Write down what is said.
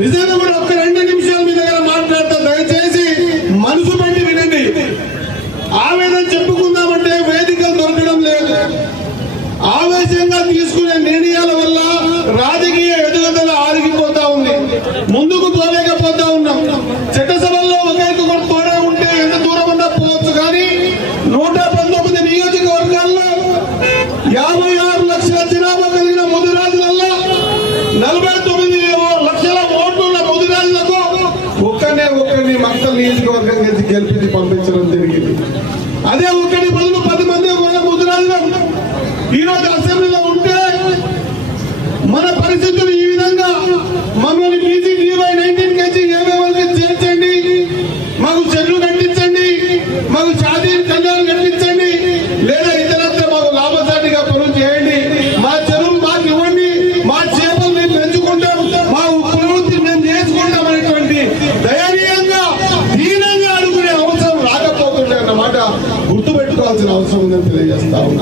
నిజంగా కూడా ఒక్క 2 నిమిషాలు మీ దగ్గర మాట్లాడతా, దయచేసి మనసు పెట్టి వినండి. ఆవేదన చెప్పుకుందామంటే వేదికలు దొరకడం లేదు. ఆవేశంగా తీసుకునే నిర్ణయాల వల్ల రాజకీయ ఎదుగుదల ఆగిపోతా ఉంది, ముందుకు పోలేకపోతా ఉన్నాం. చట్టసభల్లో ఒకరికొకరు తోడే ఉంటే ఎంత దూరం ఉన్నా పోవచ్చు, కానీ 119 నియోజకవర్గాల్లో 56 లక్షల జనాభా కలిగిన ముదిరాజులలో 49 లక్షల ఓట్లున్న ముదిరాజులకు ఒక్కరిని మక్తల్ నియోజకవర్గం గెలిపించి పంపించడం జరిగింది. అదే ఒక్కడి బదులు 10 మంది ముదిరాజులు ఈరోజు అసెంబ్లీలో ఉంటే మన పరిస్థితులు ఈ విధంగా. మమ్మల్ని బీసీ DY19 కేజీ ఏవేవరకు చేర్చండి, మాకు చెట్లు కట్టించండి, మాకు ఛాతీ కళ్యాణం కట్టించండి, లేదా ఇతరత్ర మాకు లాభసాటిగా పనులు చేయండి, మా చెరువు మాకు ఇవ్వండి, మా చేపలు మేము పెంచుకుంటాం, మా ప్రవృత్తి మేము చేసుకుంటాం అనేటువంటి ధైర్యంగా దీనంగా అడుగునే అవసరం రాకపోతుండే అన్నమాట గుర్తుపెట్టుకోవాల్సిన అవసరం ఉందని తెలియజేస్తా ఉన్నా.